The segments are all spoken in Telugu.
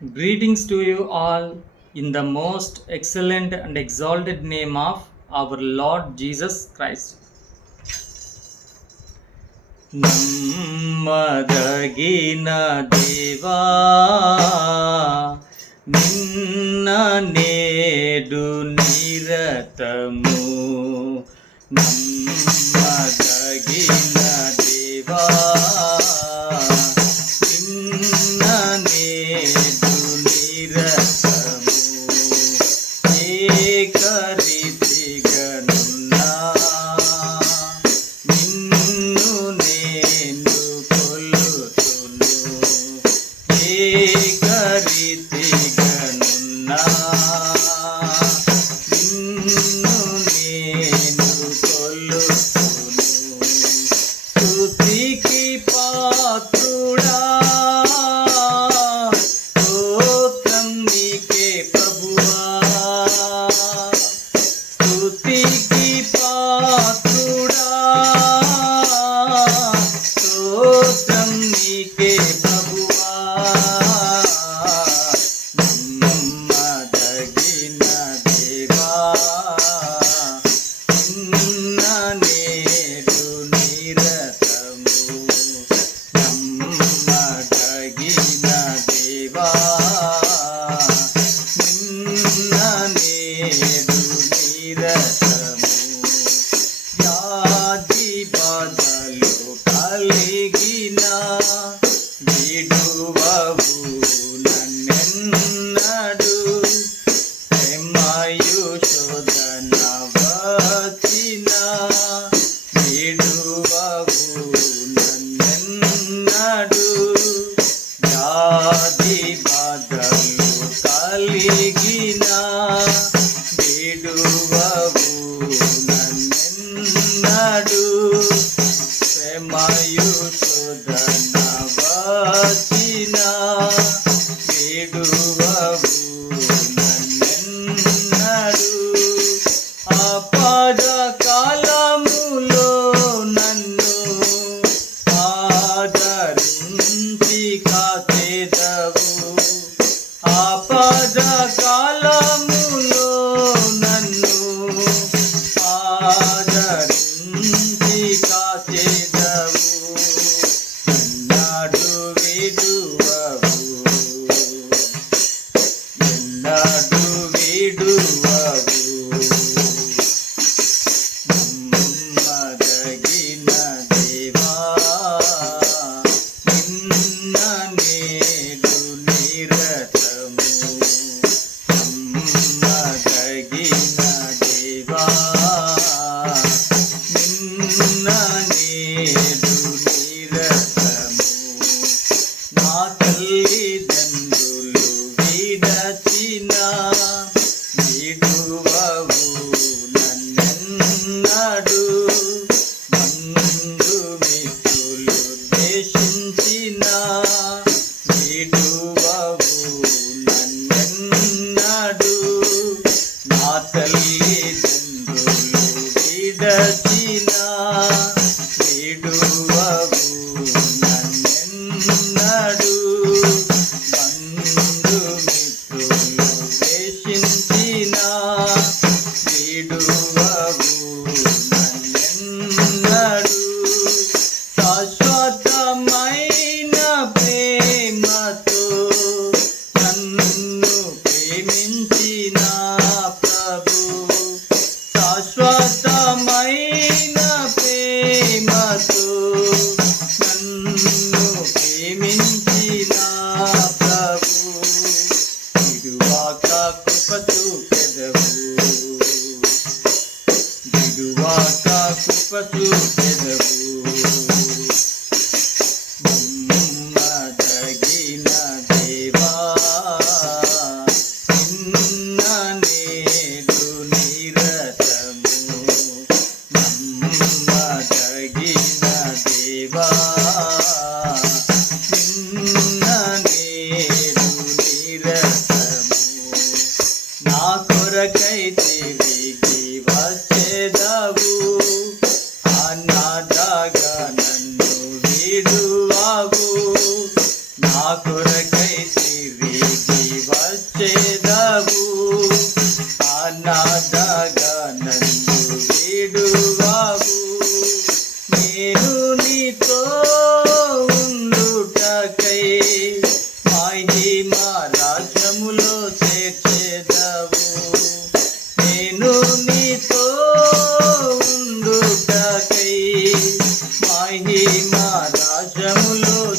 Greetings to you all in the most excellent and exalted name of our Lord Jesus Christ. నమ్మదగిన దేవా నిన్న నేడు నిరతము నమ్మదగిన దేవా నిన్న నేడు నిరతము ఏకరీతిగనున్నా నిన్ను నేను కొలుతును ఏకరీతిగనున్నా నిన్ను నేను కొలుతును స్తుతికి పాత్రుడా స్తోత్రం నీకే ప్రభువా స్తుతికి పాత్రుడా స్తోత్రం నీకే ప్రభువా నమ్మదగిన దేవా నిన్న నేడు నిరతము నమ్మదగిన దేవా నిన్న నేడు నిరతము వ్యాధి బాధలు కలిగిన విడువవు నన్నెన్నడు శ్రమయు శోధన వచ్చిన విడువవు నన్నెన్నడు వ్యాధి బాధలు కలిగిన విడువవు నన్నెన్నడు శ్రమయు శోధన వచ్చిన విడువవు నన్నెన్నడు ఆపద కాలములో నన్ను ఆదరించి కాచెదవు ఆపద కాలములో నన్ను ఆదరించి కాచెదవు ఎన్నాడు విడువవు ఎన్నాడు విడువవు నమ్మదగిన దేవా నిన్న నేడు నిరతము నమ్మదగిన దేవా నిన్న నేడు నిరతము నా తల్లిదండ్రులు విడచిన విడువవు నన్నెన్నడు బంధుమిత్రులు ద్వేషించిన విడువవు నన్నెన్నడు నా తల్లిదండ్రులు విడచిన విడువవు నన్నెన్నడు బంధుమిత్రులు ద్వేషించిన విడువవు నన్నెన్నడు శాశ్వతమైన ప్రేమతో నన్ను ప్రేమించిన ప్రభు శాశ్వతమైన ప్రేమతో నన్ను ప్రేమించిన ప్రభు విడువాక కృప చూపెదవు విడువాక కృప చూపెదవు నమ్మదగిన దేవా నిన్న నేడు నిరతము నమ్మదగిన దేవా నిన్న నేడు నిరతము నా కొరకై తిరిగి వచ్చేదవు అనాథగా నన్ను విడువవు నా కొరకై తిరిగి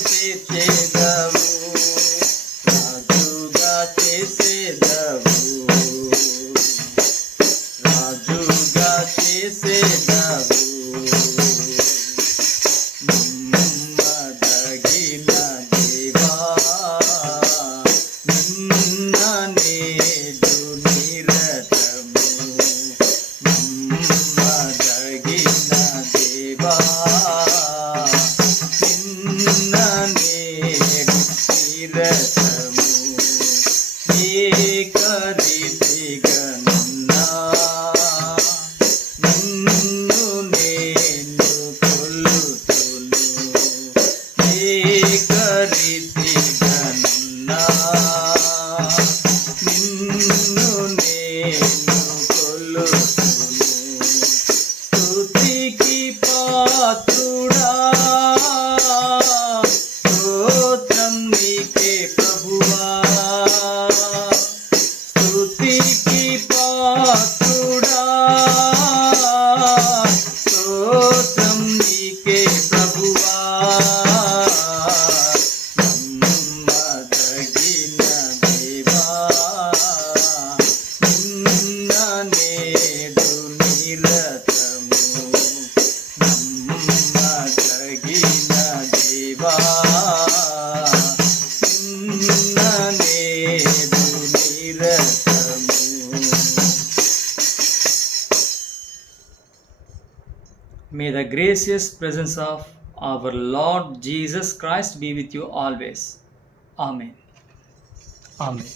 చేసేదవు, రాజుగా చేసేదవు, రాజుగా చేసేదవు. నమ్మదగిన దేవా, నిన్న నేడు నిరతము. నమ్మదగిన దేవా, నిన్న నేడు నిరతము. ఏకరీతిగా నిన్ను నేను కొలుతును, ఏకరీతిగా నిన్ను నేను కొలుతును. స్తుతికి పాత్రుడా, స్తోత్రం నీకే ప్రభువా. స్తుతికి పాత్రుడా, స్తోత్రం నీకే ప్రభువా. నమ్మదగిన దేవా, నిన్న నేడు నిరతము. నమ్మదగిన దేవా, నిన్న నేడు నిరతము. May the gracious presence of our Lord Jesus Christ be with you always. Amen. Amen.